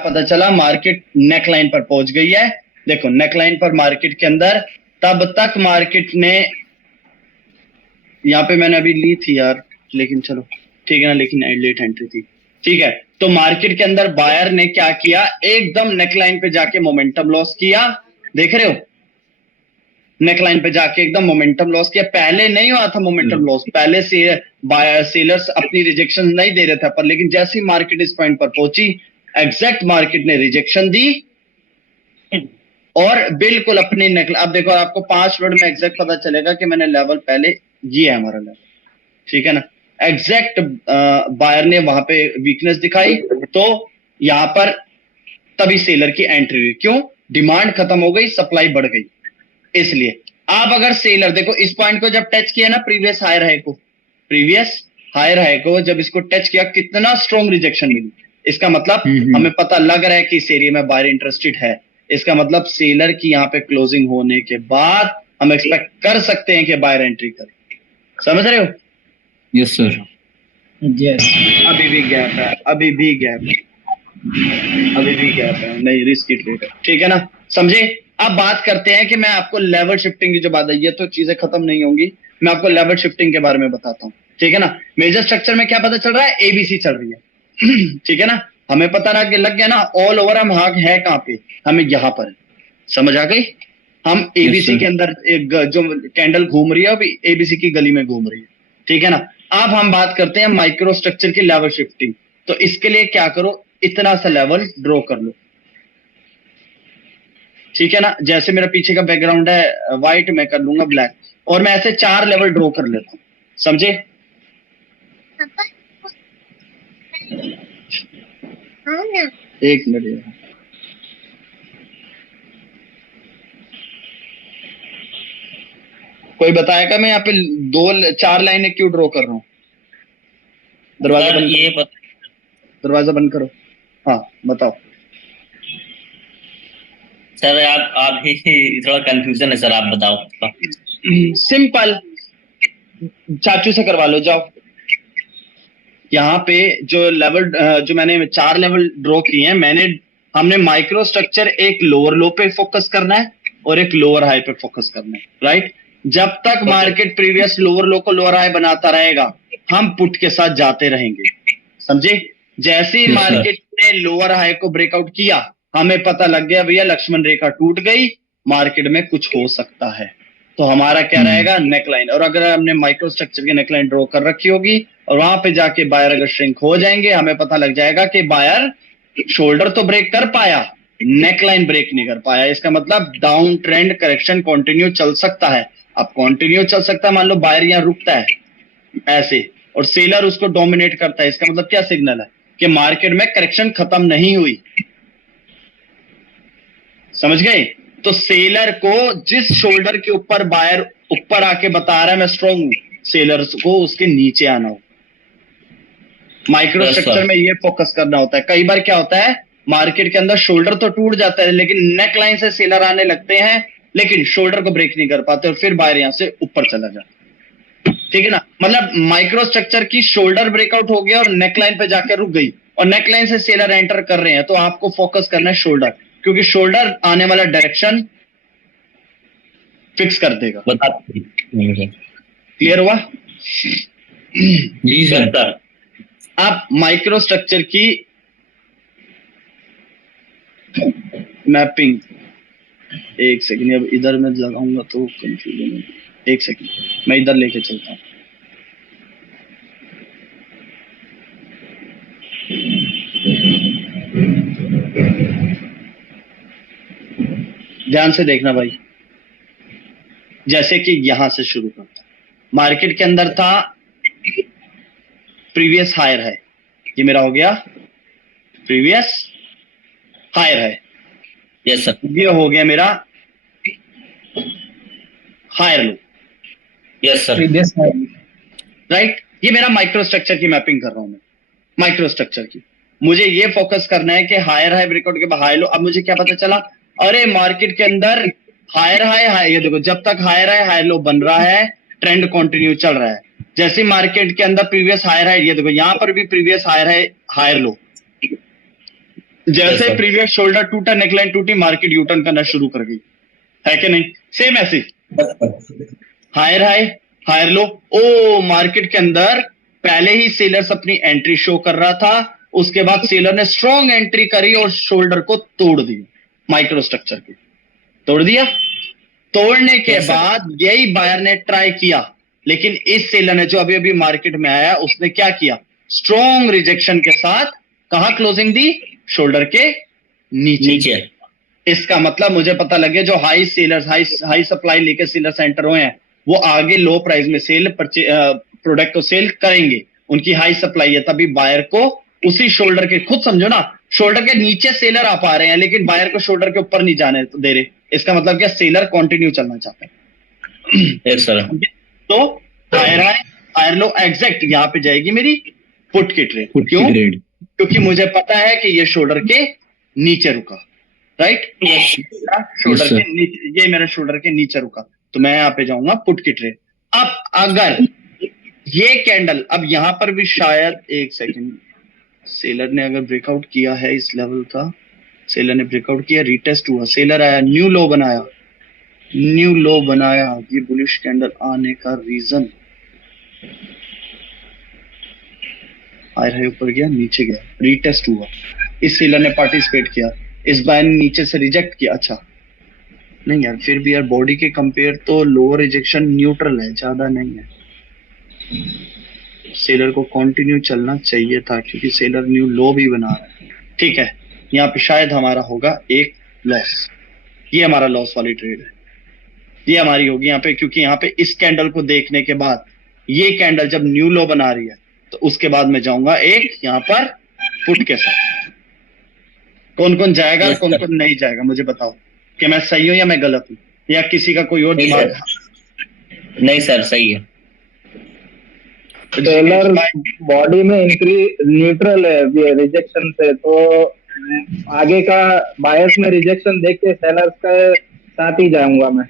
पता चला market neck line पर पहुंच गई है। देखो नेक लाइन पर मार्केट के अंदर तब तक मार्केट ने, यहाँ पे मैंने अभी ली थी यार, लेकिन चलो ठीक है ना, लेकिन लेट एंट्री थी, ठीक है। तो मार्केट के अंदर बायर ने क्या किया, एकदम नेकलाइन पे जाके मोमेंटम लॉस किया, देख रहे हो, नेकलाइन पे जाके एकदम मोमेंटम लॉस किया। पहले नहीं हुआ था मोमेंटम लॉस, पहले से बायर सेलर्स अपनी रिजेक्शन नहीं दे रहे थे पर, लेकिन जैसे ही मार्केट इस पॉइंट पर पहुंची, एग्जैक्ट मार्केट ने रिजेक्शन दी और बिल्कुल अपनी नेकल, अब देखो आपको 5 मिनट में एग्जैक्ट पता चलेगा कि मैंने लेवल पहले, ये है हमारा लेवल, ठीक है ना। एग्जैक्ट बायर ने वहां पे वीकनेस दिखाई, तो यहां पर तभी सेलर की एंट्री हुई। क्यों? डिमांड खत्म हो गई, सप्लाई बढ़ गई, इसलिए। आप अगर सेलर देखो इस पॉइंट को जब टच किया ना, प्रीवियस हायर हाई को, प्रीवियस हायर हाई को जब इसको टच किया, कितना स्ट्रॉन्ग रिजेक्शन मिली। इसका मतलब हमें पता लग रहा है कि इस एरिया में बायर इंटरेस्टेड है। इसका मतलब सेलर की यहाँ पे क्लोजिंग होने के बाद हम एक्सपेक्ट कर सकते हैं कि बायर एंट्री करे। समझ रहे हो? Yes sir. यस। अभी भी गैप है, अभी भी गैप है, अभी भी गैप है, नहीं रिस्की ट्रेड है, ठीक है ना, समझे। अब बात करते हैं कि मैं आपको लेवल शिफ्टिंग की जो बात है, ये तो चीजें खत्म नहीं होंगी, मैं आपको लेवल शिफ्टिंग के बारे में बताता हूँ, ठीक है ना। मेजर स्ट्रक्चर में क्या पता चल रहा है, एबीसी चल रही है ठीक है ना, हमें पता लग गया ना ऑल ओवर हम हाथ है कहाँ पे, हमें यहाँ पर, समझ आ गई। हम एबीसी के अंदर एक जो कैंडल घूम रही है अभी एबीसी की गली में घूम रही है, ठीक है ना। अब हम बात करते हैं माइक्रो स्ट्रक्चर की लेवल शिफ्टिंग। तो इसके लिए क्या करो, इतना सा लेवल ड्रॉ कर लो, ठीक है ना। जैसे मेरा पीछे का बैकग्राउंड है व्हाइट, मैं कर लूंगा ब्लैक, और मैं ऐसे 4 लेवल ड्रॉ कर लेता हूं, समझे। एक मिनट, कोई बताएगा मैं यहाँ पे 4 लाइनें क्यों ड्रॉ कर रहा हूँ? दरवाजा बंद, ये दरवाजा बंद करो। हाँ बताओ सर। आप ही थोड़ा कंफ्यूजन है सर, आप बताओ। सिंपल, चाचू से करवा लो जाओ। यहाँ पे जो लेवल, जो मैंने 4 लेवल ड्रॉ किए हैं, हमने माइक्रो स्ट्रक्चर एक लोअर लो पे फोकस करना है और एक लोअर हाई पे फोकस करना है, राइट। जब तक मार्केट प्रीवियस लोअर लो को लोअर हाई बनाता रहेगा, हम पुट के साथ जाते रहेंगे, समझे। जैसे ही मार्केट ने लोअर हाई को ब्रेकआउट किया, हमें पता लग गया भैया लक्ष्मण रेखा टूट गई, मार्केट में कुछ हो सकता है, तो हमारा क्या रहेगा, नेकलाइन। और अगर हमने माइक्रो स्ट्रक्चर की नेकलाइन ड्रॉ कर रखी होगी और वहां पे जाके बायर अगर श्रिंक हो जाएंगे, हमें पता लग जाएगा कि बायर शोल्डर तो ब्रेक कर पाया, नेकलाइन ब्रेक नहीं कर पाया। इसका मतलब डाउन ट्रेंड करेक्शन कंटिन्यू चल सकता है। अब कंटिन्यू चल सकता है, मान लो बायर यहां रुकता है ऐसे और सेलर उसको डोमिनेट करता है, इसका मतलब क्या सिग्नल है कि मार्केट में करेक्शन खत्म नहीं हुई, समझ गए। तो सेलर को जिस शोल्डर के ऊपर बायर ऊपर आके बता रहा है मैं स्ट्रॉन्ग हूं, सेलर को उसके नीचे आना हो। माइक्रो स्ट्रक्चर में ये फोकस करना होता है। कई बार क्या होता है, मार्केट के अंदर शोल्डर तो टूट जाता है, लेकिन नेक लाइन से सेलर आने लगते हैं, लेकिन शोल्डर को ब्रेक नहीं कर पाते और फिर बायर यहां से ऊपर चला जाता है, ठीक है ना। मतलब माइक्रो स्ट्रक्चर की शोल्डर ब्रेकआउट हो गया और नेक लाइन पे जाकर रुक गई और नेक लाइन से सेलर एंटर कर रहे हैं, तो आपको फोकस करना है शोल्डर, क्योंकि शोल्डर आने वाला डायरेक्शन फिक्स कर देगा। क्लियर हुआ? जी सर। आप माइक्रो स्ट्रक्चर की मैपिंग, एक सेकंड, अब इधर मैं लगाऊंगा तो कंफ्यूजन है, एक सेकंड मैं इधर लेके चलता हूं। ध्यान से देखना भाई, जैसे कि यहां से शुरू करता, मार्केट के अंदर था प्रीवियस हायर है, ये मेरा हो गया प्रीवियस हायर है, यस सर। ये हो गया मेरा higher low, yes sir. Previous high, right. ये मेरा माइक्रो स्ट्रक्चर की मैपिंग कर रहा हूं मैं, माइक्रो स्ट्रक्चर की। मुझे ये फोकस करना है कि हायर हाई ब्रेकआउट के बाद हाई लो। अब मुझे क्या पता चला, अरे मार्केट के अंदर हायर हाई हाई, ये देखो जब तक हायर हाई हाई लो बन रहा है, ट्रेंड कंटिन्यू चल रहा है। जैसे मार्केट के अंदर प्रीवियस हायर हाई, ये देखो यहां पर भी previous higher high higher low, जैसे sir. प्रीवियस शोल्डर टूटा, नेकलाइन टूटी, मार्केट यू टर्न करना शुरू कर गई, है कि नहीं? सेम ऐसे हायर हाई, हायर लो। ओ मार्केट के अंदर पहले ही सेलर्स अपनी एंट्री शो कर रहा था, उसके बाद सेलर ने स्ट्रॉन्ग एंट्री करी और शोल्डर को तोड़ दिया, माइक्रो स्ट्रक्चर की तोड़ दिया। तोड़ने के Yes, sir. बाद यही बायर ने ट्राई किया, लेकिन इस सेलर ने जो अभी अभी मार्केट में आया उसने क्या किया, स्ट्रॉन्ग रिजेक्शन के साथ कहां क्लोजिंग दी, शोल्डर के नीचे। इसका मतलब मुझे पता लगे जो हाई सेलर्स, हाई सप्लाई लेके सेलर सेंटर हुए हैं, वो आगे लो प्राइस में सेल प्रोडक्ट को सेल करेंगे, उनकी हाई सप्लाई है, तभी बायर को उसी शोल्डर के, खुद समझो ना, शोल्डर के नीचे सेलर आ पा रहे हैं लेकिन बायर को शोल्डर के ऊपर नहीं जाने दे रहे। इसका मतलब क्या, सेलर कंटिन्यू चलना चाहते हैं। Yes, sir. तो higher high, higher low, exact यहाँ पे जाएगी मेरी पुट की ट्रेड। क्यों? क्योंकि मुझे पता है कि ये शोल्डर के नीचे रुका, राइट? Yes. शोल्डर के नीचे, ये मेरा शोल्डर के नीचे रुका, तो मैं यहाँ पे जाऊंगा पुट की ट्रेड। अब अगर ये कैंडल, अब यहां पर भी शायद, एक सेकंड, सेलर ने अगर ब्रेकआउट किया है इस लेवल का, सेलर ने ब्रेकआउट किया, रीटेस्ट हुआ, सेलर आया, न्यू लो बनाया, न्यू लो बनाया, ये बुलिश कैंडल आने का रीजन, हायर हाई ऊपर गया, नीचे गया, रीटेस्ट हुआ, इस सेलर ने पार्टिसिपेट किया, इस बाय ने नीचे से रिजेक्ट किया। अच्छा नहीं यार, फिर भी यार बॉडी के कंपेयर तो लोअर रिजेक्शन न्यूट्रल है, ज्यादा नहीं है। सेलर को कंटिन्यू चलना चाहिए था क्योंकि सेलर न्यू लो भी बना रहा है। ठीक है, यहाँ पे शायद हमारा होगा एक लॉस, ये हमारा लॉस वाली ट्रेड है, ये हमारी होगी यहाँ पे, क्योंकि यहाँ पे इस कैंडल को देखने के बाद ये कैंडल जब न्यू लो बना रही है तो उसके बाद मैं जाऊंगा एक यहाँ पर पुट के साथ। कौन कौन जाएगा और कौन कौन नहीं जाएगा मुझे बताओ, कि मैं सही हूं या मैं गलत हूं, या किसी का कोई और दिमाग? नहीं सर, सही है। सेलर बॉडी में एंट्री न्यूट्रल है रिजेक्शन से, तो आगे का बायर्स में रिजेक्शन देख के सेलर्स के साथ ही जाऊंगा मैं,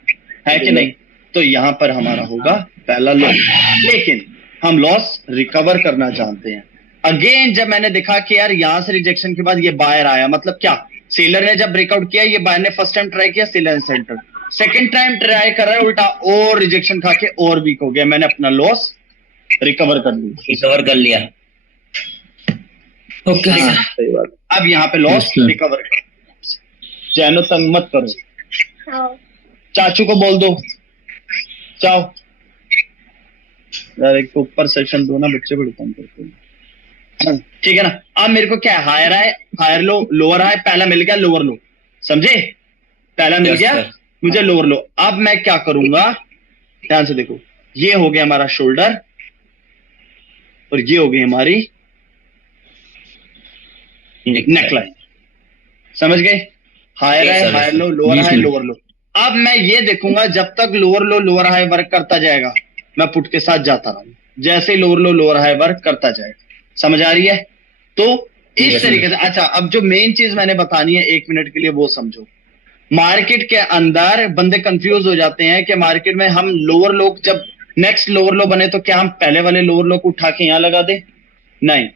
है कि नहीं? तो यहाँ पर हमारा होगा पहला लॉस, लेकिन हम लॉस रिकवर करना चाहते हैं। अगेन जब मैंने देखा कि यार यहां से रिजेक्शन के बाद ये बायर आया, मतलब क्या, सेलर ने जब ब्रेकआउट किया, ये बायर ने फर्स्ट टाइम ट्राई किया, सेलर ने सेंटर सेकंड टाइम ट्राई कर रहा है उल्टा, और रिजेक्शन खा के और वीक हो गया, मैंने अपना लॉस रिकवर कर लिया। ओके, सही बात। अब यहाँ पे लॉस रिकवर कर, जैनो तंग मत करो, चाचू को बोल दो जाओ यार, एक ऊपर सेशन दो ना, बच्चे बड़े तंग करते हैं। ठीक है ना? अब मेरे को क्या है, higher high, higher low, lower high, पहला मिल गया लोअर लो, समझे? पहला मिल गया मुझे लोअर लो। अब मैं क्या करूंगा, ध्यान से देखो, ये हो गया हमारा शोल्डर और ये हो गई हमारी नेकलाइन, समझ गए? Higher high, higher low, lower high, lower low. अब मैं ये देखूंगा जब तक lower low lower high work करता जाएगा मैं पुट के साथ जाता रहूं, जैसे lower low lower high work करता जाएगा, समझ आ रही है? तो इस तरीके से। अच्छा, अब जो मेन चीज मैंने बतानी है 1 मिनट के लिए वो समझो। मार्केट के अंदर बंदे कंफ्यूज हो जाते हैं कि मार्केट में हम लोअर लो, जब नेक्स्ट लोअर लो बने तो क्या हम पहले वाले लोअर लो को उठा के यहां लगा दे? नहीं,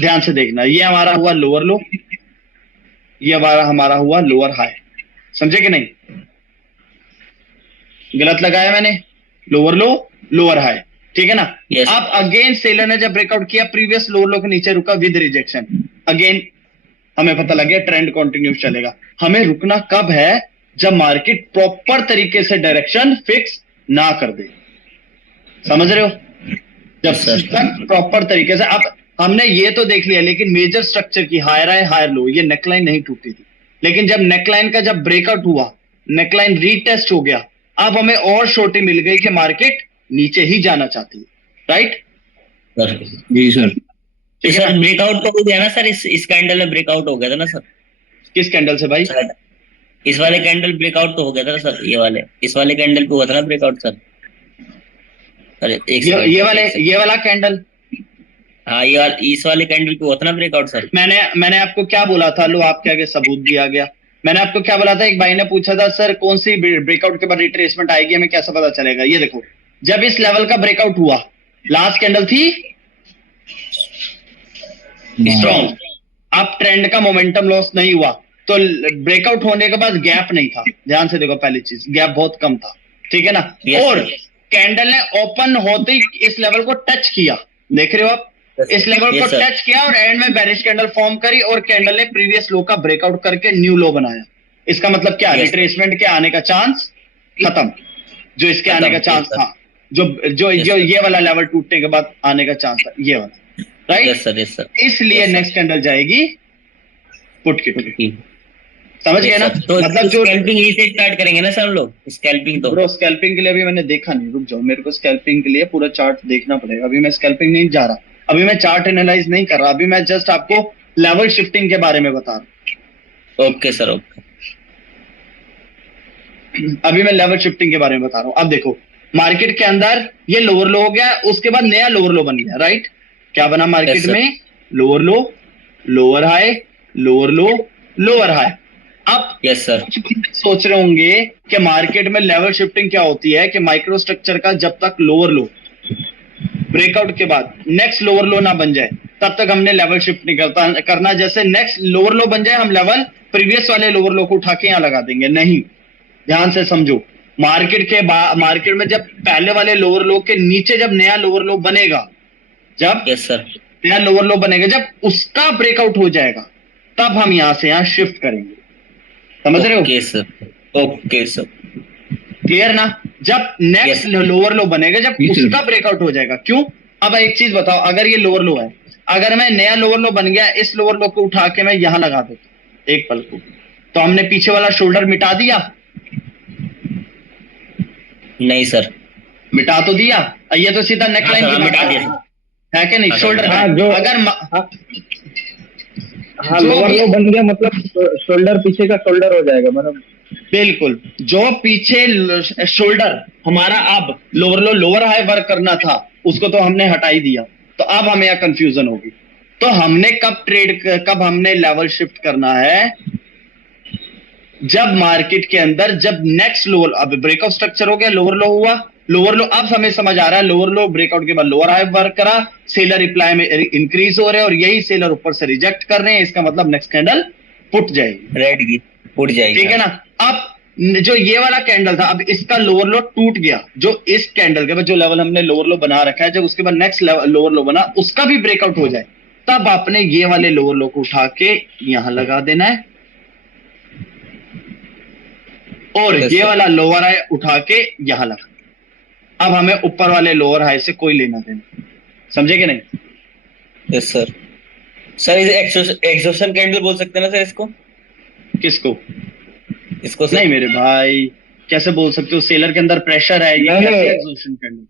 ध्यान से देखना, ये हमारा हुआ लोअर लो, ये हमारा हुआ लोअर हाई, समझे कि नहीं? गलत लगाया मैंने, लोअर लो लोअर हाई, ठीक है ना? yes. अब अगेन सेलर ने जब ब्रेकआउट किया, प्रीवियस लोअर लो के नीचे रुका विद रिजेक्शन, अगेन हमें पता लग गया ट्रेंड कंटिन्यू चलेगा। हमें रुकना कब है, जब मार्केट प्रॉपर तरीके से डायरेक्शन फिक्स ना कर दे, समझ रहे हो? जब प्रॉपर तरीके से। अब हमने ये तो देख लिया, लेकिन मेजर स्ट्रक्चर की हायर हाई हायर लो, ये नेकलाइन नहीं टूटी थी, लेकिन जब नेकलाइन का जब ब्रेकआउट हुआ, नेकलाइन रीटेस्ट हो गया, अब हमें और शॉर्टी मिल गई कि मार्केट नीचे ही जाना चाहती है, राइट? जी सर। सर ब्रेकआउट तो हो गया ना सर, इस कैंडल में ब्रेकआउट हो गया था ना सर? किस कैंडल से भाई? इस वाले कैंडल ब्रेकआउट तो हो गया था सर, ये वाले, इस वाले कैंडल पे हुआ था ना ब्रेकआउट सर? अरे ये वाला कैंडल, हाँ ये इस वाले कैंडल पे हुआ था ना ब्रेकआउट सर? मैंने आपको क्या बोला था, लो आपके आगे सबूत भी आ गया। मैंने आपको क्या बोला था, एक भाई ने पूछा था सर कौन सी ब्रेकआउट के बाद रिट्रेसमेंट आएगी, हमें कैसा पता चलेगा? ये देखो, जब इस लेवल का ब्रेकआउट हुआ, लास्ट कैंडल थी स्ट्रॉन्ग, अब ट्रेंड का मोमेंटम लॉस नहीं हुआ, तो ब्रेकआउट होने के बाद गैप नहीं था, ध्यान से देखो, पहली चीज गैप बहुत कम था, ठीक है ना। Yes, और sir. कैंडल ने ओपन होते ही इस लेवल को टच किया, देख रहे हो आप, Yes, इस लेवल को yes, sir. टच किया और एंड में बेरिश कैंडल फॉर्म करी और कैंडल ने प्रीवियस लो का ब्रेकआउट करके न्यू लो बनाया। इसका मतलब क्या, Yes, sir. रिट्रेसमेंट के आने का चांस खत्म, जो इसके आने का खत्म, चांस yes, sir. था, जो Yes, जो sir. ये वाला लेवल टूटने के बाद आने का चांस था, ये वाला, right. Yes, sir. Yes, sir. इसलिए Yes, sir. नेक्स्ट कैंडल जाएगी पुट की ट्रेड, ठीक। समझ Yes, गए ना। sir. तो मतलब जो स्कैल्पिंग यही से स्टार्ट करेंगे ना सर हम लोग, स्कैल्पिंग तो ब्रो, स्कैल्पिंग के लिए अभी मैंने देखा नहीं, रुक जाओ, मेरे को स्कैल्पिंग के लिए पूरा चार्ट देखना पड़ेगा, अभी मैं स्कैल्पिंग नहीं जा रहा, अभी मैं चार्ट एनालाइज नहीं कर रहा, अभी मैं जस्ट आपको लेवल शिफ्टिंग के बारे में बता रहा ओके सर, ओके। हूँ, अभी मैं लेवल शिफ्टिंग के बारे में बता रहा हूँ। अब देखो, मार्केट के अंदर ये लोअर लो हो गया, उसके बाद नया लोअर लो बन गया, राइट। क्या बना मार्केट Yes, sir. में, lower low, lower high, lower low, lower high. अब यस सर। कुछ बंदे सोच रहे होंगे कि मार्केट में लेवल शिफ्टिंग क्या होती है, कि माइक्रो स्ट्रक्चर का जब तक लोअर लो ब्रेकआउट के बाद नेक्स्ट लोअर लो ना बन जाए तब तक हमने लेवल शिफ्ट नहीं करना, जैसे नेक्स्ट लोअर लो बन जाए हम लेवल प्रीवियस वाले लोअर लो को उठा के यहां लगा देंगे, नहीं। ध्यान से समझो, मार्केट में जब पहले वाले लोअर लो के नीचे जब नया लोअर लो बनेगा, जब यस सर, नया लोअर लो बनेगा, जब उसका ब्रेकआउट हो जाएगा तब हम यहां से यहां शिफ्ट करेंगे, समझ रहे हो। Okay sir, okay sir, clear ना। जब नेक्स्ट लोअर लो बनेगा, जब उसका ब्रेकआउट हो जाएगा, क्यों। अब एक चीज बताओ, अगर ये लोअर लो है, अगर मैं नया लोअर लो बन गया, इस लोअर लो को उठा के मैं यहां लगा देता एक पल को, तो हमने पीछे वाला शोल्डर मिटा दिया, नहीं सर, मिटा तो दिया, ये तो सीधा नेक लाइन की मिटा बात दिया है कि नहीं, हाँ, शोल्डर हाँ, जो अगर हाँ जो लोअर भी- लो बन गया मतलब शोल्डर पीछे का शोल्डर हो जाएगा मतलब। बिल्कुल, जो पीछे शोल्डर हमारा अब lower low lower high work करना था, उसको तो हमने हटा ही दिया, तो अब हमें यहाँ कंफ्यूजन होगी। तो हमने कब हमने लेवल शिफ्ट करना है, जब मार्केट के अंदर जब नेक्स्ट लोअर, अब ब्रेकआउट स्ट्रक्चर हो गया, लोअर लो हुआ, लोअर लो, अब हमें समझ आ रहा है, लोअर लो ब्रेकआउट के बाद लोअर हाई वर्क करा, सेलर रिप्लाई में इंक्रीज हो रहे हैं और यही सेलर ऊपर से रिजेक्ट कर रहे हैं, इसका मतलब नेक्स्ट कैंडल पुट जाएगी, रेड की उड़ जाएगी, ठीक है ना। अब जो ये वाला कैंडल था, अब इसका लोअर लो टूट गया, जो इस कैंडल के बाद जो लेवल हमने लोअर लो बना रखा है, जब उसके बाद नेक्स्ट लोअर लो बना, उसका भी ब्रेकआउट हो जाए, तब आपने ये वाले लोअर लो को उठा के यहां लगा देना है, और Yes, ये sir. वाला लोअर हाई उठा के यहां लगा। अब हमें ऊपर वाले लोअर हाई से कोई लेना देना, समझे कि नहीं। Yes sir. सर इसे एक्सॉशन कैंडल बोल सकते हैं ना सर इसको, किसको, इसको सर? नहीं मेरे भाई, कैसे बोल सकते हो, सेलर के अंदर प्रेशर है, ये नहीं, कैसे नहीं। एग्जॉशन कैंडल,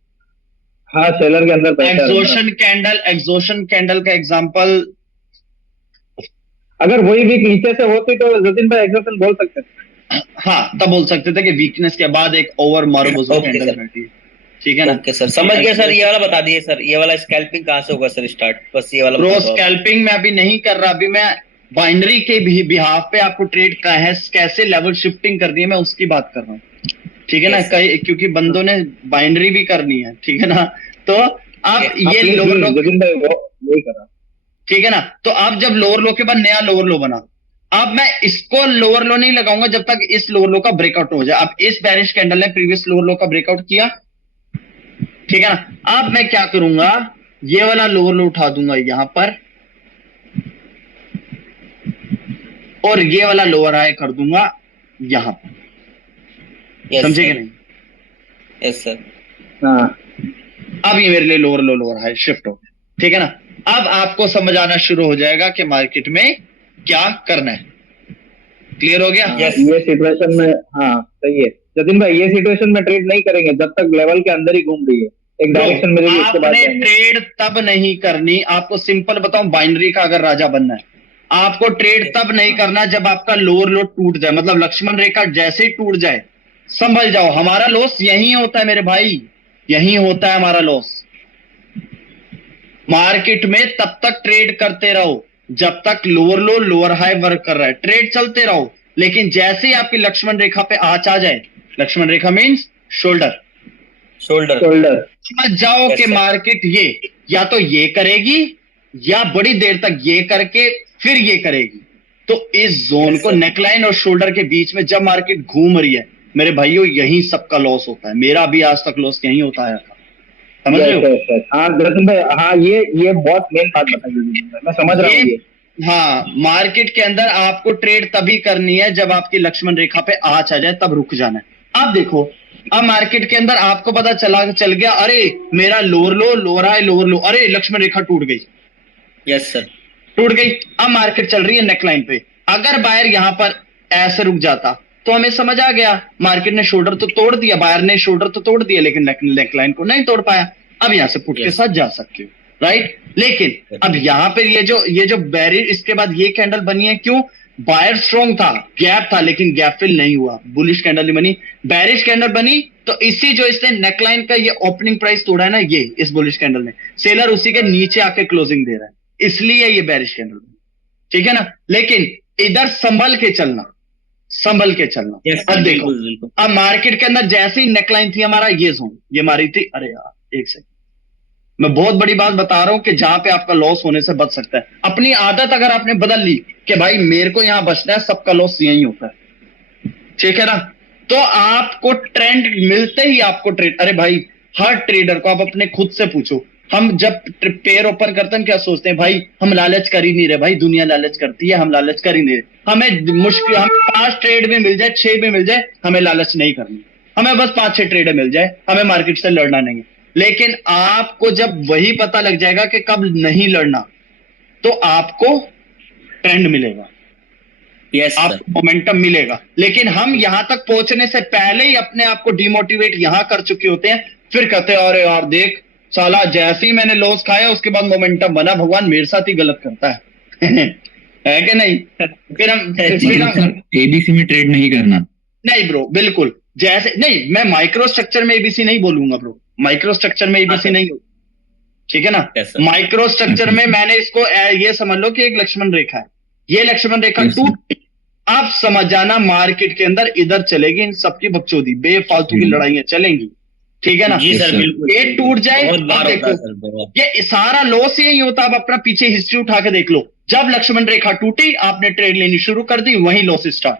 हाँ सेलर के अंदर पैसा है। एग्जॉशन कैंडल का एग्जांपल, अगर वही वीक नीचे से होती तो जतिन भाई एग्जॉशन बोल सकते थे। हाँ तब बोल सकते थे कि वीकनेस के बाद एक ओवर मारोबोजो Okay, कैंडल sir. बैठी है, ठीक है ना। ओके सर, समझ गया सर। ये वाला बता दिए सर, ये वाला स्कैल्पिंग कहाँ से होगा सर स्टार्ट, बस ये वाला प्रो बता दो आप। स्कैल्पिंग में अभी नहीं कर रहा, अभी मैं बाइनरी के भी बिहाफ पे आपको ट्रेड का है कैसे लेवल शिफ्टिंग करनी है, मैं उसकी बात कर रहा हूँ, ठीक है ना। Yes, sir. क्योंकि बंदों ने बाइनरी भी करनी है, ठीक है ना। तो आप Okay. ये लोअर लो, जतिन भाई वो यही करा। ठीक है ना। तो आप जब लोअर लो के बाद नया लोअर लो बना, अब मैं इसको लोअर लो नहीं लगाऊंगा जब तक इस लोअर लो का ब्रेकआउट हो जाए। अब इस बेरिश कैंडल ने प्रीवियस लोअर लो का ब्रेकआउट किया, ठीक है ना। अब मैं क्या करूंगा, ये वाला लोअर लो उठा दूंगा यहां पर, और ये वाला लोअर हाई कर दूंगा यहां पर, Yes, समझे sir. कि नहीं। Yes sir. हाँ अब ये मेरे लिए lower low lower high shift हो गया, ठीक है ना। अब आपको समझ आना शुरू हो जाएगा कि मार्केट में क्या करना है, क्लियर हो गया। Yes. ये सिचुएशन में हाँ सही है जतिन भाई, ये सिचुएशन में ट्रेड नहीं करेंगे जब तक लेवल के अंदर ही घूम रही है, एक डायरेक्शन मिलेगी उसके बाद आपने जाएंगे। ट्रेड तब नहीं करनी, आपको सिंपल बताऊं, बाइनरी का अगर राजा बनना है, आपको ट्रेड तब नहीं करना जब आपका लोअर लो टूट जाए, मतलब लक्ष्मण रेखा जैसे ही टूट जाए संभल जाओ, हमारा लॉस यही होता है मेरे भाई, यही होता है हमारा लॉस। मार्केट में तब तक ट्रेड करते रहो जब तक lower low lower high work कर रहा है, ट्रेड चलते रहो, लेकिन जैसे ही आपकी लक्ष्मण रेखा पे आंच आ जाए, लक्ष्मण रेखा मींस शोल्डर, शोल्डर। शोल्डर समझ जाओ Yes, कि sir. मार्केट ये या तो ये करेगी या बड़ी देर तक ये करके फिर ये करेगी। तो इस जोन को नेकलाइन और शोल्डर के बीच में जब मार्केट घूम रही है मेरे भाइयों, यही सबका लॉस होता है। मेरा भी आज तक लॉस यही होता है, समझ रहे हो? हाँ दर्शन भाई, हाँ ये बहुत मेन बात बताई जतिन भाई, मैं समझ रहा हूँ ये। हाँ, मार्केट के अंदर आपको ट्रेड तभी करनी है जब आपकी लक्ष्मण रेखा पे आंच आ जाए, तब रुक जाना है। अब देखो, अब मार्केट के अंदर आपको पता चल गया, अरे मेरा lower low, lower high, lower लो, अरे लक्ष्मण रेखा टूट गई। यस सर, टूट गई। अब मार्केट चल रही है नेकलाइन पे। अगर बायर यहां पर ऐसे रुक जाता तो हमें समझ आ गया, मार्केट ने शोल्डर तो तोड़ दिया, बायर ने शोल्डर तो तोड़ दिया, लेकिन नेकलाइन को नहीं तोड़ पाया। अब यहां से पुट के साथ जा सकते हो, राइट। लेकिन अब यहां पर ये जो बैरियर, इसके बाद ये कैंडल बनी है, क्यों? बायर स्ट्रॉन्ग था, गैप था, लेकिन गैप फिल नहीं हुआ, बुलिश कैंडल नहीं बनी, बैरिश कैंडल बनी। तो इसी जो इसने नेकलाइन का ये ओपनिंग प्राइस तोड़ा है ना, ये इस बुलिश कैंडल ने, सेलर उसी के नीचे आके क्लोजिंग दे रहा है, इसलिए ये बैरिश कैंडल, ठीक है ना। लेकिन इधर संभल के चलना, संभल के चलना। अब देखो, अब मार्केट के अंदर जैसे ही नेकलाइन थी हमारा, ये जोन ये मारी थी, अरे यार एक सेकंड, मैं बहुत बड़ी बात बता रहा हूं कि जहां पे आपका लॉस होने से बच सकता है। अपनी आदत अगर आपने बदल ली कि भाई मेरे को यहां बचना है, सबका लॉस यही होता है, ठीक है ना, तो आपको ट्रेंड मिलते ही आपको ट्रेड, अरे भाई हर ट्रेडर को आप अपने खुद से पूछो, हम जब पेयर ओपन करते हैं क्या सोचते हैं? भाई हम लालच कर ही नहीं रहे, भाई दुनिया लालच करती है, हम लालच कर ही नहीं रहे। हमें मुश्किल, हम 5 ट्रेड में मिल जाए, 6 में मिल जाए, हमें लालच नहीं करनी, हमें बस 5-6 ट्रेड मिल जाए, हमें मार्केट से लड़ना नहीं है। लेकिन आपको जब वही पता लग जाएगा कि कब नहीं लड़ना, तो आपको ट्रेंड मिलेगा, आपको मोमेंटम मिलेगा। लेकिन हम यहां तक पहुंचने से पहले ही अपने आप को डिमोटिवेट यहां कर चुके होते हैं, फिर कहते हैं अरे यार देख साला, जैसे ही मैंने लॉस खाया उसके बाद मोमेंटम बना, भगवान मेरे साथ ही गलत करता है है कि नहीं? फिर हम एबीसी में ट्रेड नहीं करना। नहीं ब्रो, बिल्कुल जैसे नहीं, मैं माइक्रो स्ट्रक्चर में एबीसी नहीं बोलूंगा ब्रो, माइक्रो स्ट्रक्चर में एबीसी नहीं हो, ठीक है ना। माइक्रो स्ट्रक्चर में मैंने इसको ये समझ लो कि एक लक्ष्मण रेखा है, ये लक्ष्मण रेखा टूट, आप समझ जाना मार्केट के अंदर इधर चलेगी इन सबकी बकचोदी, बेफालतू की लड़ाइयां चलेंगी, ठीक है ना। जी सर, बिल्कुल। ये टूट जाए, अब देखो ये सारा लॉस यही होता। अब अपना पीछे हिस्ट्री उठा के देख लो, जब लक्ष्मण रेखा टूटी आपने ट्रेड लेनी शुरू कर दी, वही लॉस स्टार्ट।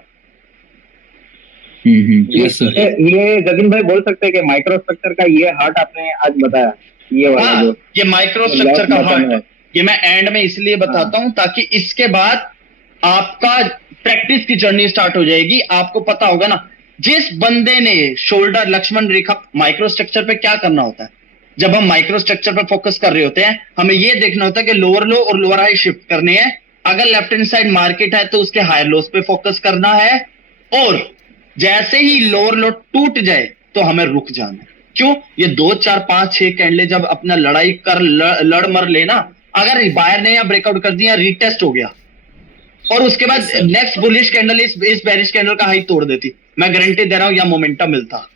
ये जतिन भाई बोल सकते हैं कि माइक्रो स्ट्रक्चर का ये हार्ट आपने आज बताया, ये वाला जो ये माइक्रो स्ट्रक्चर का हार्ट है, ये मैं एंड में इसलिए बताता हूं ताकि इसके बाद आपका प्रैक्टिस की जर्नी स्टार्ट हो जाएगी। आपको पता होगा ना, जिस बंदे ने शोल्डर लक्ष्मण रेखा, माइक्रो स्ट्रक्चर पे क्या करना होता है, जब हम माइक्रो स्ट्रक्चर पे फोकस कर रहे होते हैं, हमें यह देखना होता है कि लोअर लो और लोअर हाई शिफ्ट करने हैं। अगर लेफ्ट हैंड साइड मार्केट है तो उसके हायर लोस पे फोकस करना है, और जैसे ही लोअर लो टूट जाए तो हमें रुक जाना है। क्यों? ये 2, 4, 5, 6 कैंडले जब अपना लड़ाई कर लड़ मर लेना, अगर बायर ने यहां ब्रेकआउट कर दिया, रीटेस्ट हो गया, और उसके बाद नेक्स्ट बुलिश कैंडल इस बेरिश कैंडल का हाई तोड़ देती, मैं गारंटी दे रहा हूं या मोमेंटम मिलता।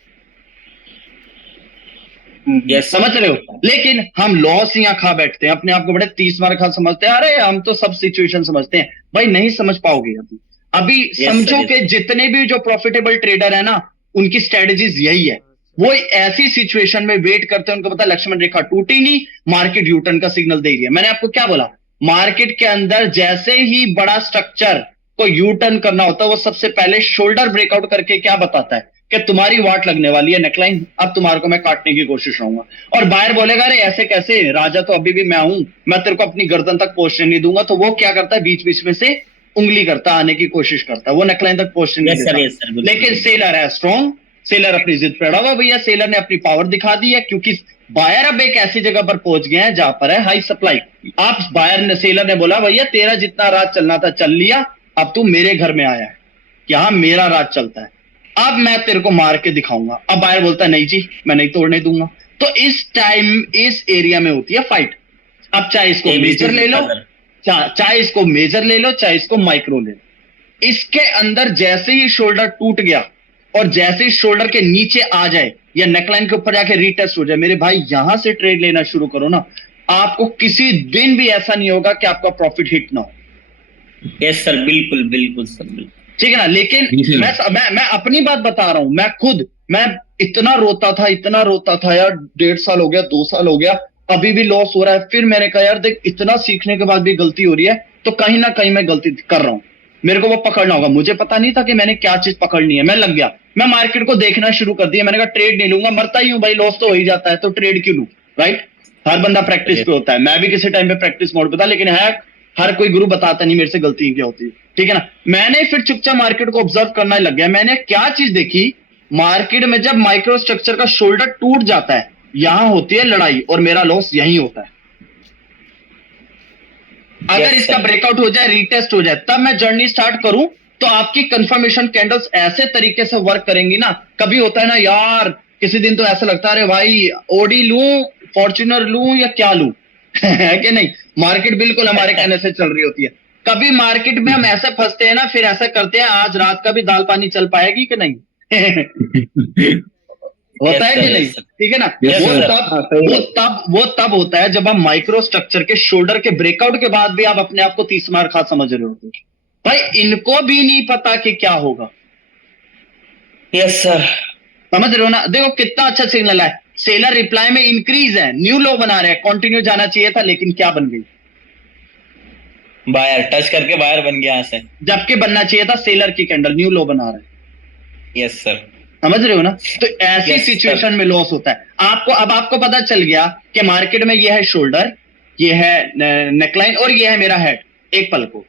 समझ रहे हो? लेकिन हम लॉस यहां खा बैठते हैं, अपने आप को बड़े 30 बार खा समझते हैं, अरे हम तो सब सिचुएशन समझते हैं। भाई नहीं समझ पाओगे अभी समझो कि जितने भी जो प्रॉफिटेबल ट्रेडर है ना, उनकी स्ट्रेटजीज यही है, वो ऐसी सिचुएशन में वेट करते हैं, उनको पता लक्ष्मण रेखा टूटी नहीं, मार्केट यूटर्न का सिग्नल दे रही है। मैंने आपको क्या बोला, मार्केट के अंदर जैसे ही बड़ा स्ट्रक्चर को यू टर्न करना होता है, वो सबसे पहले शोल्डर ब्रेकआउट करके क्या बताता है कि तुम्हारी वाट लगने वाली है नेकलाइन, अब तुम्हारे को मैं काटने की कोशिश रहूंगा। और बायर बोलेगा अरे ऐसे कैसे, राजा तो अभी भी मैं हूं, मैं तेरे को अपनी गर्दन तक पहुंचने नहीं दूंगा। तो वो क्या करता है, बीच बीच में से उंगली करता, आने की कोशिश करता है, वो नेकलाइन तक पहुंचने नहीं देता। लेकिन सेलर है स्ट्रॉन्ग, सेलर अपनी जिद पे अड़ा हुआ, भैया सेलर ने अपनी पावर दिखा दी है, क्योंकि बायर अब एक ऐसी जगह पर पहुंच गए हैं जहां पर है हाई सप्लाई। आप बायर ने, सेलर ने बोला भैया तेरा जितना राज चलना था चल लिया, अब तू मेरे घर में आया है, यहां मेरा राज चलता है, अब मैं तेरे को मार के दिखाऊंगा। अब बायर बोलता है नहीं जी मैं नहीं तोड़ने दूंगा। तो इस टाइम इस एरिया में होती है फाइट। अब चाहे इसको मेजर ले लो, चाहे इसको मेजर ले लो, चाहे इसको माइक्रो ले लो, इसके अंदर जैसे ही शोल्डर टूट गया और जैसे ही शोल्डर के नीचे आ जाए या नेकलाइन के ऊपर जाके रीटेस्ट हो जाए, मेरे भाई यहां से ट्रेड लेना शुरू करो ना, आपको किसी दिन भी ऐसा नहीं होगा कि आपका प्रॉफिट हिट ना हो। यस सर, बिल्कुल बिल्कुल सर, बिल्कुल ठीक है ना। लेकिन मैं अपनी बात बता रहा हूं, मैं इतना रोता था यार, 1.5 साल हो गया, 2 साल हो गया, अभी भी लॉस हो रहा है। फिर मैंने कहा यार देख, इतना सीखने के बाद भी गलती हो रही है, तो कहीं ना कहीं मैं गलती कर रहा हूं, मेरे को वो पकड़ना होगा। मुझे पता नहीं था कि मैंने क्या चीज पकड़नी है, मैं लग गया, मैं मार्केट को देखना शुरू कर दिया। मैंने कहा ट्रेड नहीं लूंगा, मरता ही हूं भाई, लॉस तो हो ही जाता है, तो ट्रेड क्यों लूं, राइट। हर बंदा प्रैक्टिस पे होता है, मैं भी किसी टाइम पे प्रैक्टिस मोड पे था, लेकिन है हर कोई गुरु बताता नहीं मेरे से गलती क्या होती है, ठीक है ना। मैंने फिर चुपचाप मार्केट को ऑब्जर्व करना लग गया। मैंने क्या चीज देखी, मार्केट में जब माइक्रो स्ट्रक्चर का शोल्डर टूट जाता है, यहां होती है लड़ाई और मेरा लॉस यहीं होता है। अगर Yes, इसका sir. ब्रेकआउट हो जाए, रीटेस्ट हो जाए, तब मैं जर्नी स्टार्ट करूं, तो आपकी कंफर्मेशन कैंडल्स ऐसे तरीके से वर्क करेंगी ना। कभी होता है ना यार, किसी दिन तो ऐसा लगता है अरे भाई ओडी लूं, फॉर्च्यूनर लूं या क्या लूं है कि नहीं। मार्केट बिल्कुल हमारे कहने से चल रही होती है। कभी मार्केट में हम ऐसे फंसते हैं ना, फिर ऐसा करते हैं आज रात का भी दाल पानी चल पाएगी कि नहीं होता है Yes, sir, कि नहीं, yes, sir. ठीक है ना। Yes, वो sir. तब हाँ, सही वो है। तब वो तब होता है जब हम माइक्रो स्ट्रक्चर के शोल्डर के ब्रेकआउट के बाद भी आप अपने आप को 30 मार खा समझ रहे होते हो। भाई इनको भी नहीं पता कि क्या होगा, Yes, sir. समझ रहे हो ना। देखो कितना अच्छा सिग्नल है, सेलर रिप्लाई में इंक्रीज है, न्यू लो बना रहे हैं, कंटिन्यू जाना चाहिए था, लेकिन क्या बन गई, बायर टच करके बायर बन गया यहाँ से। जबकि बनना चाहिए था सेलर की कैंडल, न्यू लो बना रहे हैं। Yes sir. समझ रहे हो ना। तो ऐसी Yes, सिचुएशन में लॉस होता है आपको। अब आपको पता चल गया कि मार्केट में ये है शोल्डर, ये है नेकलाइन और ये है मेरा हेड। एक पल को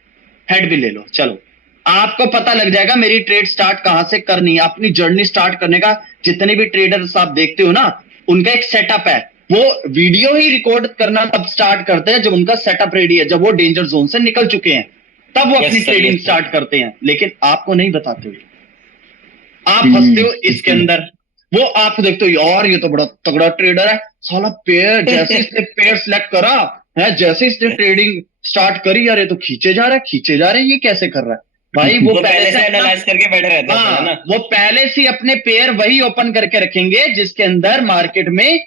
हेड भी ले लो, चलो आपको पता लग जाएगा मेरी ट्रेड स्टार्ट कहां से करनी है। अपनी जर्नी स्टार्ट करने का जितने भी ट्रेडर्स आप देखते हो ना, उनका एक सेटअप है। वो वीडियो ही रिकॉर्ड करना तब स्टार्ट करते हैं जब उनका सेटअप रेडी है, जब वो डेंजर जोन से निकल चुके हैं, तब वो Yes, अपनी sir, trading yes, sir. Start करते हैं। लेकिन आपको नहीं बताते, आप हम्म, फंसते हो इसके इसके अंदर। वो आप देखते हो यार ये तो बड़ा तगड़ा ट्रेडर है, साला पेयर जैसे इसने पेयर सेलेक्ट करा है, जैसे इसने ट्रेडिंग स्टार्ट करी, यार ये तो खींचे जा रहा है, खींचे जा रहे हैं, ये कैसे कर रहा है भाई। वो तो पहले से एनालाइज करके बैठे रहते हैं है ना। हाँ, वो पहले से अपने पेयर वही ओपन करके रखेंगे जिसके अंदर मार्केट में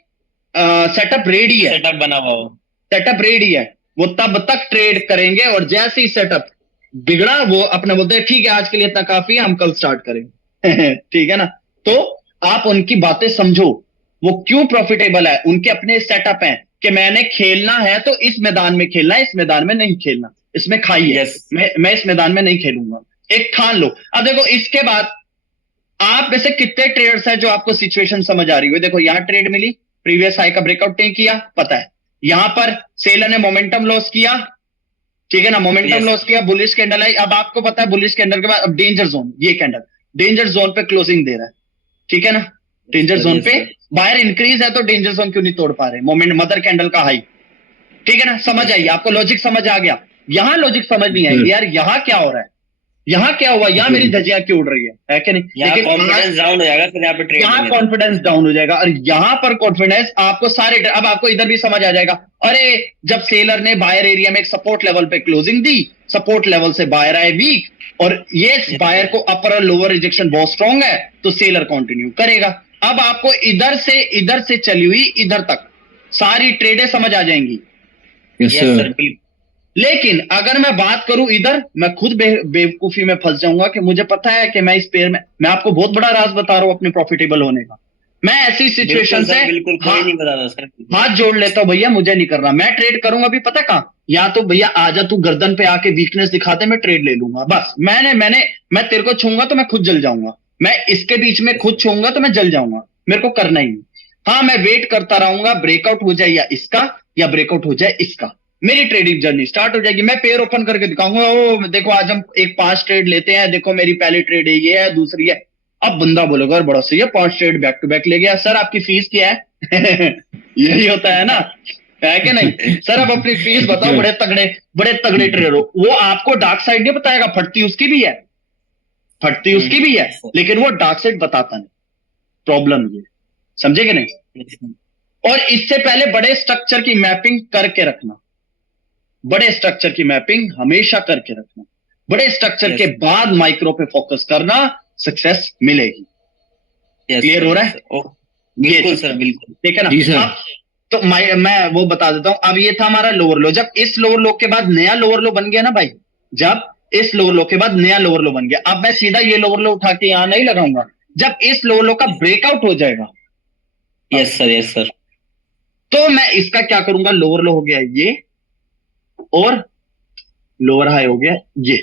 सेटअप रेडी है, सेटअप बना हुआ हो। सेटअप रेडी है, वो तब तक ट्रेड करेंगे। और जैसे ही सेटअप बिगड़ा, वो अपने बोलते हैं ठीक है आज के लिए इतना काफी है, हम कल स्टार्ट करेंगे ठीक है ना। तो आप उनकी बातें समझो, वो क्यों प्रॉफिटेबल है, उनके अपने सेटअप हैं कि मैंने खेलना है तो इस मैदान में खेलना है, इस मैदान में नहीं खेलना, इसमें खाई है। Yes. मैं इस मैदान में नहीं खेलूंगा, एक ठान लो। अब देखो इसके बाद आप में से कितने ट्रेडर्स हैं जो आपको सिचुएशन समझ आ रही हो। देखो यहां ट्रेड मिली, प्रीवियस हाई का ब्रेकआउट नहीं किया, पता है। यहां पर सेलर ने मोमेंटम लॉस किया, ठीक है ना, मोमेंटम Yes. लॉस किया, बुलिश कैंडल आई। अब आपको पता है बुलिश कैंडल के बाद अब डेंजर जोन, ये कैंडल डेंजर जोन पे क्लोजिंग दे रहा है, ठीक है ना। डेंजर Yes, जोन yes, पे sir. बायर इंक्रीज है, तो डेंजर जोन क्यों नहीं तोड़ पा रहे, मोमेंट मदर कैंडल का हाई, ठीक है ना। समझ आई आपको, लॉजिक समझ आ गया। यहां लॉजिक समझ नहीं आई यार, यहां क्या हो रहा है, यहां क्या हुआ, यहां मेरी धज्जियां क्यों उड़ रही है कि नहीं। यहाँ लेकिन कॉन्फिडेंस डाउन हो जाएगा फिर यहाँ पे ट्रेड यहाँ कॉन्फिडेंस डाउन हो जाएगा, और यहां पर कॉन्फिडेंस आपको सारे, अब आपको इधर भी समझ आ जाएगा। अरे जब सेलर ने बायर एरिया में एक सपोर्ट लेवल पे क्लोजिंग दी, सपोर्ट लेवल से बायर आए वीक, और ये बायर को अपर और लोअर रिजेक्शन बहुत स्ट्रॉन्ग है, तो सेलर कंटिन्यू करेगा। अब आपको इधर से चली हुई इधर तक सारी ट्रेडें समझ आ जाएंगी। Yes yes sir sir. बिल्कुल। लेकिन अगर मैं बात करूं इधर, मैं खुद बेवकूफी में फंस जाऊंगा कि मुझे पता है कि मैं इस पेयर में, मैं आपको बहुत बड़ा राज बता रहा हूं अपने प्रॉफिटेबल होने का। मैं ऐसी सिचुएशन बिल्कुल से सर बिल्कुल, कोई हाँ, नहीं बताता सर। हाथ जोड़ लेता हूं भैया, मुझे नहीं करना, मैं ट्रेड करूंगा भी पता कहां, या तो भैया आजा तू गर्दन पे आके वीकनेस दिखाते, मैं ट्रेड ले लूंगा बस। मैं तेरे को छूंगा तो मैं खुद जल जाऊंगा, मैं इसके बीच में खुद छूंगा तो मैं जल जाऊंगा, मेरे को करना ही नहीं। हाँ मैं वेट करता रहूंगा, ब्रेकआउट हो जाए या इसका, या ब्रेकआउट हो जाए इसका, मेरी ट्रेडिंग जर्नी स्टार्ट हो जाएगी। मैं पेयर ओपन करके दिखाऊंगा, ओ देखो आज हम एक 5 ट्रेड लेते हैं, देखो मेरी पहली ट्रेड है, ये है, दूसरी है। अब बंदा बोलेगा बड़ा सही है, 5 ट्रेड बैक टू बैक ले गया। सर आपकी फीस क्या है यही होता है ना, है कि नहीं। सर आप अपनी फीस बताओ, बड़े तगड़े ट्रेडर हो। वो आपको डार्क साइड नहीं बताएगा, फटती उसकी भी है, फटती उसकी भी है, लेकिन वो डार्क साइड बताता नहीं। प्रॉब्लम ये, समझे कि नहीं। और इससे पहले बड़े स्ट्रक्चर की मैपिंग करके रखना, बड़े स्ट्रक्चर की मैपिंग हमेशा करके रखना, बड़े स्ट्रक्चर के बाद माइक्रो पे फोकस करना, सक्सेस मिलेगी। क्लियर हो रहा है। बिल्कुल सर बिल्कुल, ठीक है ना। जी सर। अब तो मैं वो बता देता हूं। अब ये था हमारा लोअर लो, जब इस लोअर लो के बाद नया लोअर लो बन गया ना भाई, जब इस लोअर लो के बाद नया लोअर लो बन गया, अब मैं सीधा ये लोअर लो उठा के यहां नहीं लगाऊंगा, जब इस लोअर लो का ब्रेकआउट हो जाएगा, यस सर तो मैं इसका क्या करूंगा, लोअर लो हो गया ये, और लोअर हाई हो गया ये।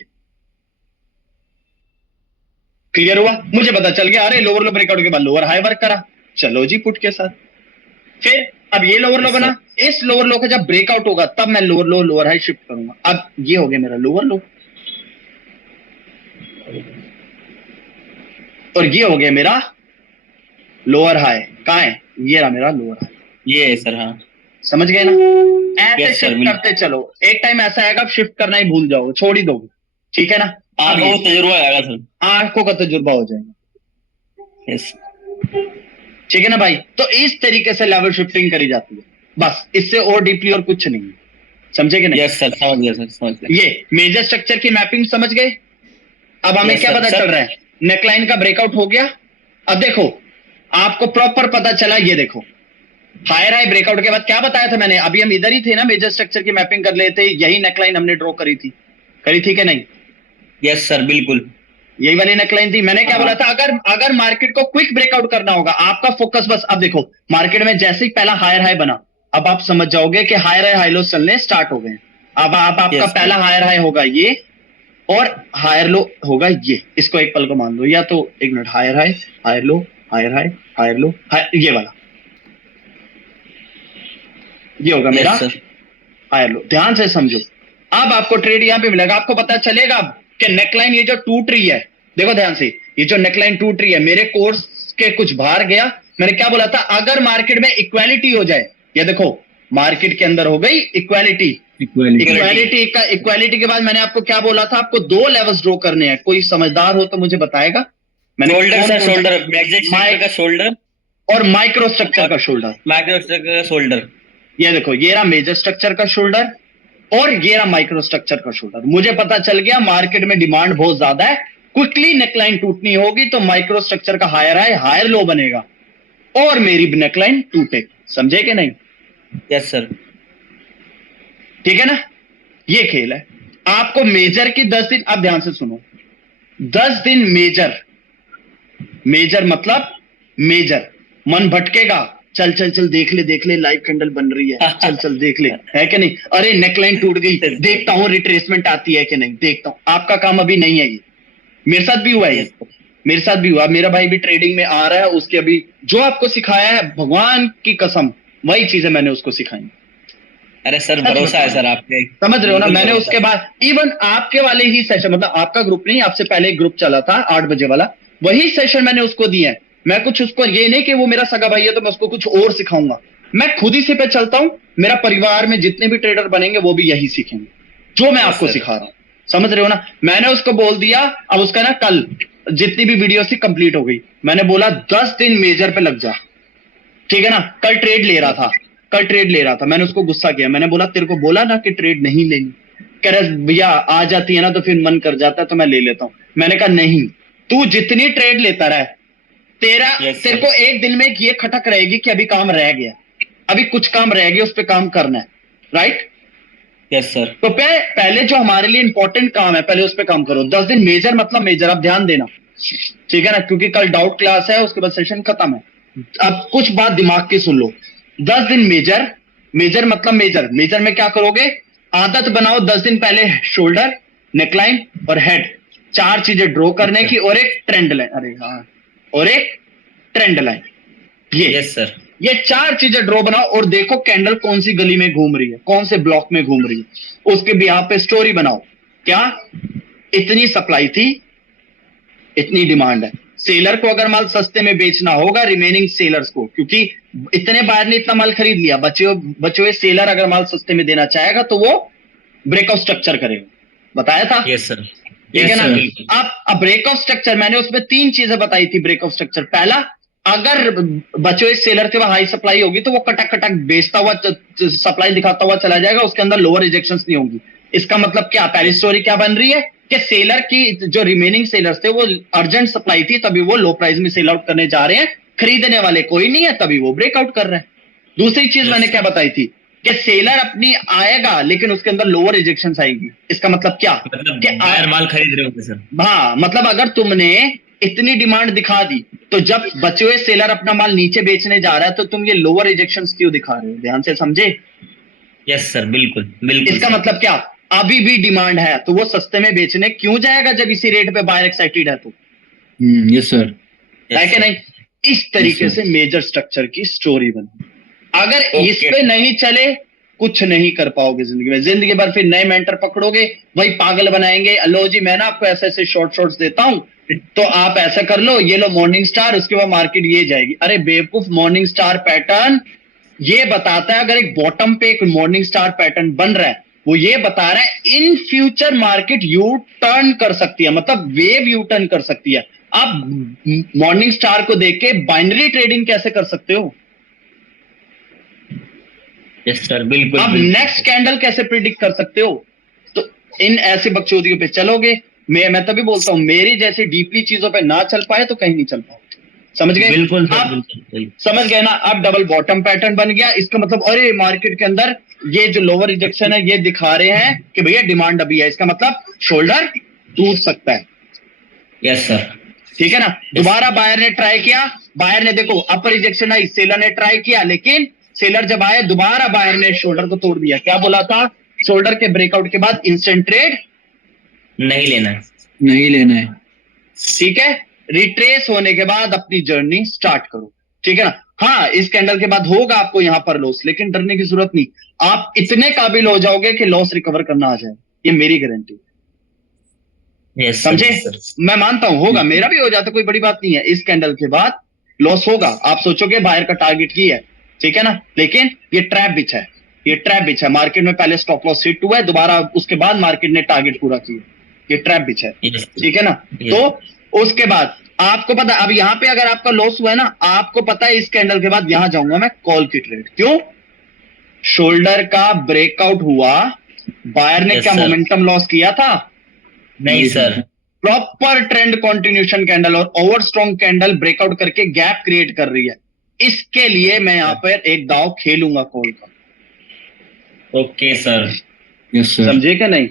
क्लियर हुआ? मुझे पता चल गया अरे लोअर लो ब्रेकआउट के बाद लोअर हाई वर्क करा, चलो जी पुट के साथ। फिर अब ये लोअर लो Yes, बना, इस लोअर लो का जब ब्रेकआउट होगा तब मैं lower low lower high shift करूंगा। अब ये हो गया मेरा लोअर लो और ये हो गया मेरा लोअर हाई। कहाँ है? ये रहा मेरा लोअर हाई। ये है सर, हाँ। समझ गए ना? ऐसे Yes, sir, शिफ्ट बिल्कुल। करते चलो, एक टाइम ऐसा आएगा आप शिफ्ट करना ही भूल जाओगे, छोड़ ही दोगे। ठीक है ना? आपको वो तजुर्बा आएगा सर। आंखों का तजुर्बा हो जाएगा। यस। ठीक है ना भाई? तो इस तरीके से लेवल शिफ्टिंग करी जाती है, बस इससे और डीपली और कुछ नहीं है। समझे कि नहीं? यस सर, समझ गया सर, समझ गया। ये मेजर स्ट्रक्चर की मैपिंग समझ गए? अब हमें Yes, क्या sir, पता sir. चल रहा है? नेकलाइन का ब्रेकआउट हो गया। अब देखो आपको प्रॉपर पता चला, ये देखो हायर हाई ब्रेकआउट के बाद क्या बताया था मैंने? अभी हम इधर ही थे ना, मेजर स्ट्रक्चर की मैपिंग कर लेते, यही नेकलाइन हमने ड्रॉ करी थी कि नहीं? यस सर, बिल्कुल। यही वाली नेकलाइन थी। मैंने क्या बोला था? अगर मार्केट को क्विक ब्रेकआउट करना होगा, आपका फोकस बस, अब देखो मार्केट में जैसे ही पहला हायर हाई बना, अब आप समझ जाओगे कि हायर हाई हाई लो चलने स्टार्ट हो गए। अब आपका Yes, पहला हायर हाई होगा ये और हायर लो होगा ये। इसको एक पल को मान लो, या तो एक minute, higher high higher low higher high higher low ये वाला, ये होगा मेरा Yes, sir. Higher low. ध्यान से समझो, अब आपको ट्रेड यहां पे मिलेगा। आपको पता चलेगा अब कि नेकलाइन ये जो टूट रही है, देखो ध्यान से, ये जो नेकलाइन टूट रही है मेरे कोर्स के कुछ बाहर गया। मैंने क्या बोला था? अगर मार्केट में इक्वालिटी हो जाए, ये देखो मार्केट के अंदर हो गई इक्वालिटी। इक्वालिटी के बाद मैंने आपको क्या बोला था? आपको दो लेवल्स ड्रॉ करने हैं। कोई समझदार हो तो मुझे बताएगा। मैंने शोल्डर सर, कौन-कौन शोल्डर, एग्जैक्ट स्ट्रक्चर का शोल्डर, और माइक्रो स्ट्रक्चर का शोल्डर। माइक्रो स्ट्रक्चर का शोल्डर। ये देखो ये रहा मेजर स्ट्रक्चर का शोल्डर और ये रहा माइक्रो स्ट्रक्चर का शोल्डर। मुझे पता चल गया मार्केट में डिमांड बहुत ज्यादा है, क्विकली नेकलाइन टूटनी होगी तो माइक्रो स्ट्रक्चर का हायर हाई हायर लो बनेगा और मेरी नेकलाइन टूटेगी। समझे कि नहीं? Yes sir. ठीक है ना? ये खेल है। आपको मेजर की 10 दिन, आप ध्यान से सुनो, 10 दिन मेजर मतलब मेजर। मन भटकेगा, चल चल चल देख ले लाइव कैंडल बन रही है, चल चल देख ले, है कि नहीं? अरे नेकलाइन टूट गई, देखता हूं रिट्रेसमेंट आती है कि नहीं, देखता हूं। आपका काम अभी नहीं है ये। मेरे साथ भी हुआ है ये, मेरे साथ भी हुआ। मेरा भाई भी ट्रेडिंग में आ रहा है, उसके अभी जो आपको सिखाया है भगवान की कसम वही चीजें मैंने उसको सिखाई। अरे सर भरोसा है सर आप पे, समझ रहे हो ना? बिल्कुल मैंने भरोसा उसके बाद इवन आपके वाले ही सेशन, मतलब आपका ग्रुप नहीं, आपसे पहले एक ग्रुप चला था 8 बजे वाला, वही सेशन मैंने उसको दिया है। मैं कुछ उसको, ये नहीं कि वो मेरा सगा भाई है तो मैं उसको कुछ और सिखाऊंगा, मैं खुद ही से पे चलता हूं। मेरा परिवार में जितने भी ट्रेडर बनेंगे वो भी यही सीखेंगे जो मैं आपको सिखा रहा हूं। समझ रहे हो ना? मैंने उसको बोल दिया, अब उसका ना कल जितनी भी वीडियो थी कंप्लीट हो गई। मैंने बोला 10 दिन मेजर पे लग जा, ठीक है ना? कल ट्रेड ले रहा था, मैंने उसको गुस्सा किया। मैंने बोला तेरे को बोला ना कि ट्रेड नहीं लेनी। कह रहा भैया आ जाती है ना तो फिर मन कर जाता है तो मैं ले लेता हूं। मैंने कहा नहीं, तू जितनी ट्रेड लेता रहे, तेरे को एक दिन में ये खटक रहेगी कि अभी काम रह गया, अभी कुछ काम रह गया, उस पर काम करना है। राइट? Yes sir. तो पहले जो हमारे लिए इंपॉर्टेंट काम है पहले उस पर काम करो। 10 दिन मेजर मतलब मेजर, आप ध्यान देना, ठीक है ना? क्योंकि कल डाउट क्लास है, उसके बाद सेशन खत्म है। अब कुछ बात दिमाग की सुन लो। 10 दिन मेजर मतलब मेजर में क्या करोगे? आदत बनाओ 10 दिन पहले शोल्डर, नेकलाइन और हेड, 4 चीजें ड्रॉ करने की और एक ट्रेंड लाइन। अरे हाँ, और एक ट्रेंड लाइन। Yes sir. ये 4 चीजें ड्रॉ बनाओ और देखो कैंडल कौन सी गली में घूम रही है, कौन से ब्लॉक में घूम रही है, उसके बिहाफ पे स्टोरी बनाओ। क्या इतनी सप्लाई थी, इतनी डिमांड है। सेलर को अगर माल सस्ते में बेचना होगा, रिमेनिंग सेलर्स को, क्योंकि इतने बायर ने इतना माल खरीद लिया, बचे हुए सेलर अगर माल सस्ते में देना चाहेगा तो वो ब्रेकआउट स्ट्रक्चर करेगा। बताया था? Yes sir. ठीक है ना? अब ब्रेकआउट स्ट्रक्चर मैंने उसमें 3 चीजें बताई थी। ब्रेकआउट स्ट्रक्चर पहला, अगर बचे हुए सेलर के वहां हाई सप्लाई होगी तो वो कटक कटक बेचता हुआ सप्लाई दिखाता हुआ चला जाएगा, उसके अंदर लोअर रिजेक्शंस नहीं होंगी। इसका मतलब क्या? पहली स्टोरी क्या बन रही है कि सेलर की जो रिमेनिंग सेलर्स थे वो अर्जेंट सप्लाई थी, तभी वो लो प्राइस में सेल आउट करने जा रहे हैं, खरीदने वाले कोई नहीं है तभी वो ब्रेकआउट कर रहे हैं। दूसरी चीज मैंने क्या बताई थी कि सेलर अपनी आएगा लेकिन उसके अंदर लोअर रिजेक्शंस आएंगी। इसका मतलब क्या? मतलब कि बायर माल खरीद रहे होंगे सर। हाँ, मतलब अगर तुमने इतनी डिमांड दिखा दी तो जब बचे हुए सेलर अपना माल नीचे बेचने जा रहा है तो तुम ये लोअर रिजेक्शंस क्यों दिखा रहे हो? ध्यान से समझे? यस सर, बिल्कुल बिल्कुल। इसका मतलब क्या? अभी भी डिमांड है, तो वो सस्ते में बेचने क्यों जाएगा जब इसी रेट पे बायर एक्साइटेड है? तो यस सर। है कि नहीं? इस तरीके Yes, से मेजर स्ट्रक्चर की स्टोरी बनी। अगर Okay. इस पे नहीं चले, कुछ नहीं कर पाओगे जिंदगी में। जिंदगी भर फिर नए मेंटर पकड़ोगे, वही पागल बनाएंगे। लो जी, मैं ना आपको ऐसे ऐसे शॉर्ट्स देता हूं, तो आप ऐसा कर लो, ये लो मॉर्निंग स्टार, उसके बाद मार्केट ये जाएगी। अरे बेवकूफ, मॉर्निंग स्टार पैटर्न ये बताता है, अगर एक बॉटम पे एक मॉर्निंग स्टार पैटर्न बन रहा है, वो ये बता रहा है in future market U turn कर सकती है, मतलब वेव यू टर्न कर सकती है। आप मॉर्निंग स्टार को देख के बाइनरी ट्रेडिंग कैसे कर सकते हो? यस सर, बिल्कुल आप बिल्कुल। नेक्स्ट कैंडल कैसे प्रिडिक्ट कर सकते हो? तो इन ऐसी बकचोदियों पे चलोगे। मैं तभी बोलता हूं, मेरी जैसी डीपली चीजों पे ना चल पाए तो कहीं नहीं चल पाओ। समझ गए बिल्कुल सर, आप? बिल्कुल। समझ गए ना? अब डबल बॉटम पैटर्न बन गया, इसका मतलब अरे मार्केट के अंदर ये जो लोअर रिजेक्शन है ये दिखा रहे हैं कि भैया डिमांड अभी है, इसका मतलब शोल्डर टूट सकता है। Yes sir. ठीक है ना? दोबारा बायर ने ट्राई किया, बायर ने देखो अपर रिजेक्शन आई, सेलर ने ट्राई किया, लेकिन सेलर जब आए दोबारा बायर ने शोल्डर को तोड़ दिया। क्या बोला था? शोल्डर के ब्रेकआउट के बाद इंस्टेंट ट्रेड नहीं लेना है। नहीं लेना है। ठीक है? रिट्रेस होने के बाद अपनी जर्नी स्टार्ट करो। ठीक है ना? हाँ, इस कैंडल के बाद होगा आपको यहां पर लॉस, लेकिन डरने की जरूरत नहीं। आप इतने काबिल हो जाओगे कि लॉस रिकवर करना आ जाए, ये मेरी गारंटी। यस समझे? सर। मैं मानता हूं होगा, मेरा भी हो जाता, कोई बड़ी बात नहीं है। इस कैंडल के बाद लॉस होगा, आप सोचोगे बायर का टारगेट ही है, ठीक है ना? लेकिन ये ट्रैप बिछा है, ये ट्रैप बिछा है। मार्केट में पहले स्टॉप लॉस हिट हुआ है, दोबारा उसके बाद मार्केट ने टारगेट पूरा किया, ये ट्रैप बिछा है। Yes, ठीक है ना? Yes. तो उसके बाद आपको पता है, अब यहां पे अगर आपका लॉस हुआ है ना, आपको पता है इस कैंडल के बाद यहां जाऊंगा मैं कॉल की ट्रेड। क्यों? शोल्डर का ब्रेकआउट हुआ, बायर ने Yes, क्या sir. मोमेंटम लॉस किया था? नहीं sir. Proper trend continuation candle और ओवर स्ट्रॉन्ग कैंडल ब्रेकआउट करके गैप क्रिएट कर रही है। इसके लिए मैं यहां पर एक दाव खेलूंगा कॉल का। Okay sir. Yes sir. समझे कि नहीं?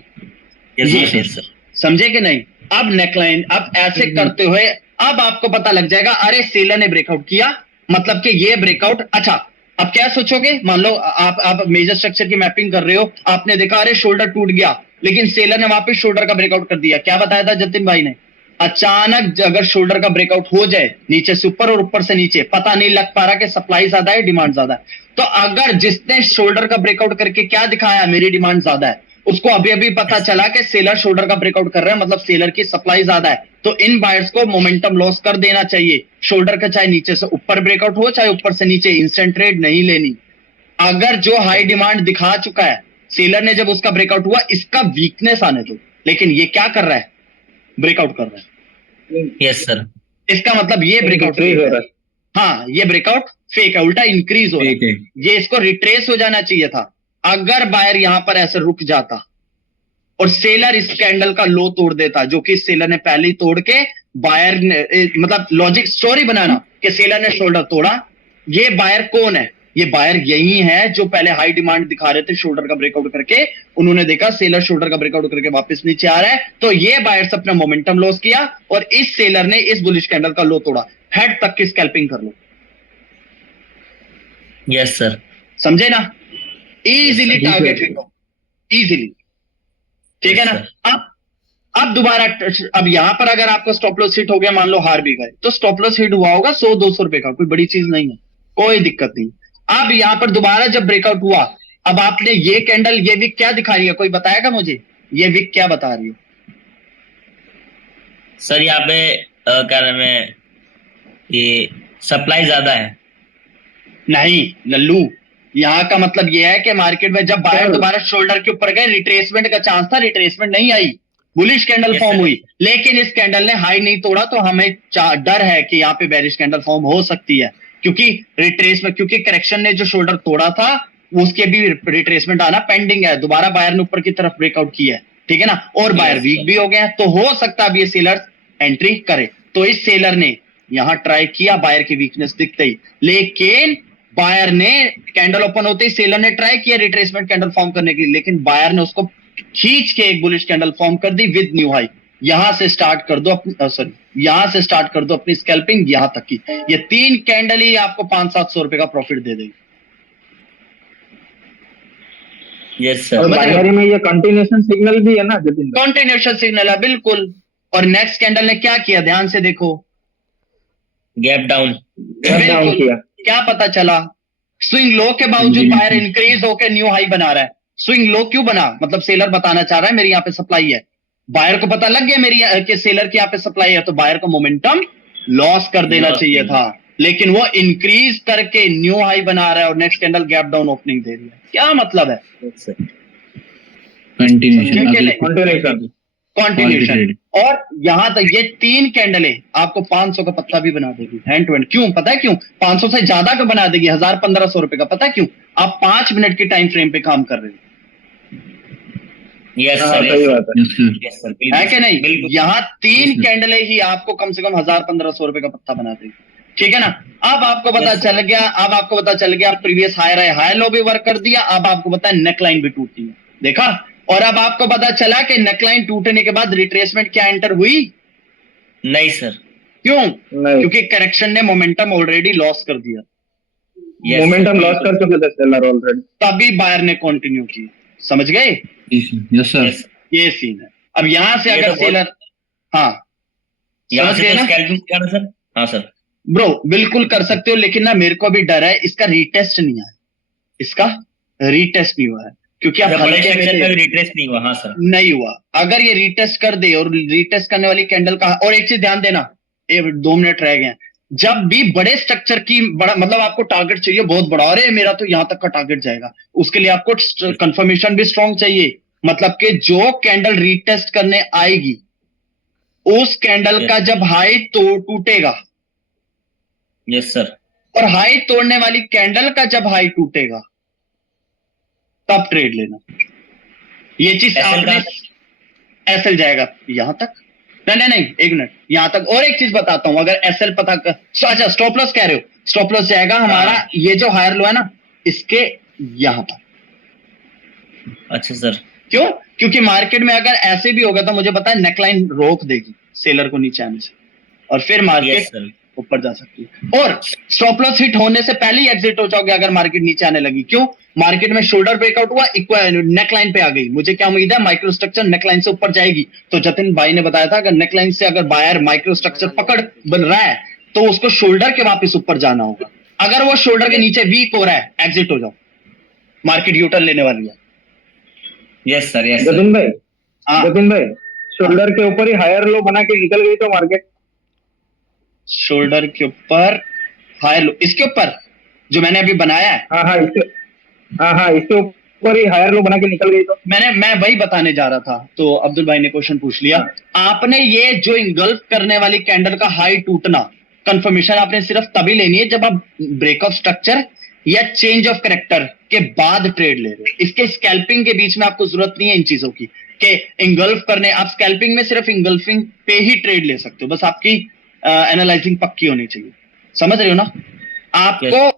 Yes sir. समझे कि नहीं? अब नेकलाइन, अब ऐसे करते हुए अब आपको पता लग जाएगा, अरे सेलर ने ब्रेकआउट किया, मतलब कि ये ब्रेकआउट। अच्छा, अब क्या सोचोगे? मान लो आप मेजर स्ट्रक्चर की मैपिंग कर रहे हो, आपने देखा अरे शोल्डर टूट गया, लेकिन सेलर ने वापस शोल्डर का ब्रेकआउट कर दिया। क्या बताया था जतिन भाई ने? अचानक अगर शोल्डर का ब्रेकआउट हो जाए, नीचे से ऊपर और ऊपर से नीचे, पता नहीं लग पा रहा कि सप्लाई ज्यादा है डिमांड ज्यादा है, तो अगर जिसने शोल्डर का ब्रेकआउट करके क्या दिखाया, मेरी डिमांड ज्यादा है, उसको अभी अभी पता चला कि सेलर शोल्डर का ब्रेकआउट कर रहा है, मतलब सेलर की सप्लाई ज्यादा है, तो इन बायर्स को मोमेंटम लॉस कर देना चाहिए। शोल्डर का चाहे नीचे से ऊपर ब्रेकआउट हो, चाहे ऊपर से नीचे, इंस्टेंट ट्रेड नहीं लेनी। अगर जो हाई डिमांड दिखा चुका है, सेलर ने जब उसका ब्रेकआउट हुआ, इसका वीकनेस आने दो। लेकिन ये क्या कर रहा है? ब्रेकआउट कर रहा है। Yes sir. इसका मतलब ये ब्रेकआउट इंक्रीज हो रहा है। हाँ, ये ब्रेकआउट फेक है, उल्टा इंक्रीज हो रहा ठीक है। है। ये इसको रिट्रेस हो जाना चाहिए था। अगर बायर यहां पर ऐसे रुक जाता और सेलर इस कैंडल का लो तोड़ देता, जो कि सेलर ने पहले ही तोड़ के बायर ने मतलब लॉजिक स्टोरी बनाना कि सेलर ने शोल्डर तोड़ा। ये बायर कौन है? ये बायर यही है जो पहले हाई डिमांड दिखा रहे थे, शोल्डर का ब्रेकआउट करके उन्होंने देखा सेलर शोल्डर का ब्रेकआउट करके वापस नीचे आ रहा है, तो ये बायर्स अपना मोमेंटम लॉस किया और इस सेलर ने इस बुलिश कैंडल का लो तोड़ा। हेड तक की स्कैल्पिंग कर लो। Yes sir. समझे ना? इजीली ठीक है। टारगेट हिट हो, इजीली। ठीक है Yes, ना? sir. अब दोबारा, अब यहां पर अगर आपका स्टॉप लॉस हिट हो गया, मान लो हार भी गए, तो स्टॉप लॉस हिट हुआ होगा 100-200 रुपए का, कोई बड़ी चीज नहीं है, कोई दिक्कत नहीं। अब यहां पर दोबारा जब ब्रेकआउट हुआ, अब आपने ये कैंडल, ये विक क्या दिखा रही है? कोई बताएगा मुझे ये विक क्या बता रही है? सर यहाँ पे क्या नाम है, ये सप्लाई ज्यादा है। नहीं लल्लू, यहां का मतलब यह है कि मार्केट में जब बायर दोबारा शोल्डर के ऊपर गए, रिट्रेसमेंट का चांस था, रिट्रेसमेंट नहीं आई, bullish candle Yes, form sir. हुई, लेकिन इस कैंडल ने हाई नहीं तोड़ा, तो हमें डर है कि यहाँ पे बेरिश कैंडल फॉर्म हो सकती है, क्योंकि रिट्रेसमेंट, क्योंकि करेक्शन ने जो शोल्डर तोड़ा था उसके भी रिट्रेसमेंट आना पेंडिंग है। दोबारा बायर ने ऊपर की तरफ ब्रेकआउट किया है, ठीक है ना? और बायर Yes, वीक sir. भी हो गए हैं, तो हो सकता है अब ये सेलर एंट्री करे। तो इस सेलर ने यहां ट्राई किया बायर की वीकनेस दिखते ही, लेकिन बायर ने कैंडल ओपन होते ही सेलर ने ट्राई किया रिट्रेसमेंट कैंडल फॉर्म करने की, लेकिन बायर ने उसको खींच के एक बुलिश कैंडल फॉर्म कर दी विद न्यू हाई। यहां से स्टार्ट कर दो अपनी, सॉरी, यहां से स्टार्ट कर दो अपनी स्कैल्पिंग यहां तक की। ये 3 कैंडल ही आपको 500-700 रुपए का प्रॉफिट दे देगी। यस और सर, बाइनरी में ये कंटिन्यूएशन सिग्नल भी है ना जतिन भाई? कॉन्टिन्यूशन सिग्नल है बिल्कुल। और नेक्स्ट कैंडल ने क्या किया, ध्यान से देखो, गैप डाउन, गैप डाउन बिल्कुल। किया। क्या पता चला, स्विंग लो के बावजूद बायर इंक्रीज होकर न्यू हाई बना रहा है। स्विंग लो क्यों बना, मतलब सेलर बताना चाह रहा है मेरी यहाँ पे सप्लाई है, बायर को पता लग गया मेरी कि सेलर की यहाँ पे सप्लाई है, तो बायर को मोमेंटम लॉस कर देना Loss चाहिए कर था, लेकिन वो इंक्रीज करके न्यू हाई बना रहा है और next candle gap down opening दे रही है। क्या मतलब है, यस सर, कंटिन्यूशन समझे कि नहीं? कंटिन्यूएशन। कॉन्टिन्यूशन। और यहां तक ये 3 कैंडलें आपको 500 का पत्ता भी बना देगी हैंड टू हैंड। क्यों पता है क्यों, 500 से ज्यादा का बना देगी, 1000-1500 रुपए का। पता है क्यों, आप 5 मिनट की टाइम फ्रेम पे काम कर रहे हो, यस हाँ सर, सही बात है। यस सर, यस सर, है कि नहीं? बिल्कुल, यहाँ 3 बिल्कुल। कैंडलें ही आपको कम से कम 1000-1500 रुपए का पत्ता बना देगी, ठीक है ना? अब आपको पता Yes, चल गया, अब आपको पता चल गया प्रीवियस हायर है, हाई लो भी वर्क कर दिया, अब आपको पता है नेकलाइन भी टूटी है, देखा? और अब आपको पता चला कि नेकलाइन टूटने के बाद रिट्रेसमेंट क्या एंटर हुई, नहीं सर, क्यों? नहीं, क्योंकि करेक्शन ने मोमेंटम ऑलरेडी लॉस कर दिया, यस मोमेंटम लॉस कर चुके थे सेलर ऑलरेडी। तभी बायर ने कंटिन्यू किया, समझ गए? यस सर, यस, ये सीन है। अब यहां से ये अगर तो बहुत- सेलर, हाँ यहाँ समझ से गए तो ना स्कैल्पिंग किया ना सर? हाँ सर, ब्रो, बिल्कुल कर सकते हो, लेकिन ना मेरे को भी डर है इसका रीटेस्ट नहीं आया, इसका रीटेस्ट नहीं हुआ है, क्योंकि आप अच्छा, बड़े हल्के स्ट्रक्चर में में रिट्रेस नहीं हुआ, हाँ सर, नहीं हुआ। अगर ये रीटेस्ट कर दे, और रीटेस्ट करने वाली कैंडल का, और एक चीज ध्यान देना, 2 मिनट रह गए हैं, जब भी बड़े स्ट्रक्चर की बड़ा मतलब आपको टारगेट चाहिए बहुत बड़ा, अरे मेरा तो यहां तक का टारगेट जाएगा, उसके लिए आपको कंफर्मेशन भी स्ट्रॉन्ग चाहिए, मतलब कि जो कैंडल रीटेस्ट करने आएगी उस कैंडल का जब हाई तो टूटेगा, यस सर, और हाई तोड़ने वाली कैंडल का जब हाई टूटेगा तब ट्रेड लेना। ये चीज SL आपने, एसएल जाएगा यहां तक, नहीं, एक मिनट, यहां तक। और एक चीज बताता हूं, अगर एसएल पता कर, अच्छा स्टॉप लॉस कह रहे हो, स्टॉप लॉस जाएगा हमारा, ये जो हायर लो है ना इसके यहां पर। अच्छा सर, क्यों? क्योंकि मार्केट में अगर ऐसे भी होगा तो मुझे पता है नेकलाइन रोक देगी सेलर को नीचे आने से, और फिर यस मार्केट सर, ऊपर जा सकती है, और स्टॉप लॉस हिट होने से पहले ही एग्जिट हो जाओगे अगर मार्केट नीचे आने लगी। क्यों? मार्केट में शोल्डर ब्रेकआउट हुआ, नेकलाइन पे आ गई, मुझे क्या उम्मीद है माइक्रो स्ट्रक्चर नेकलाइन से ऊपर जाएगी, तो जतिन भाई ने बताया था अगर नेकलाइन से अगर बायर माइक्रो स्ट्रक्चर पकड़ बन रहा है तो उसको शोल्डर के वापस ऊपर जाना होगा, अगर वो शोल्डर के नीचे वीक हो रहा है एग्जिट हो जाओ, मार्केट यूटर्न लेने वाली है। Yes sir, yes sir, Jatin भाई, हाँ, जतिन भाई, शोल्डर के ऊपर ही हायर लो बना के निकल गई तो मार्केट। शोल्डर के ऊपर हाई लो, इसके ऊपर जो मैंने अभी बनाया है, हाँ, इसके ऊपर ही हायर लो बना के निकल गई तो। मैं वही बताने जा रहा था, तो अब्दुल भाई ने क्वेश्चन पूछ लिया। आपने ये जो इंगल्फ करने वाली कैंडल का हाई टूटना कंफर्मेशन आपने सिर्फ तभी लेनी है जब आप ब्रेकअप स्ट्रक्चर या चेंज ऑफ करेक्टर के बाद ट्रेड ले रहे हो। इसके स्कैल्पिंग के बीच में आपको जरूरत नहीं है इन चीजों की कि इंगल्फ करने, आप स्कैल्पिंग में सिर्फ इंगल्फिंग पे ही ट्रेड ले सकते हो, बस आपकी एनालाइजिंग पक्की होनी चाहिए, समझ रहे हो ना? आपको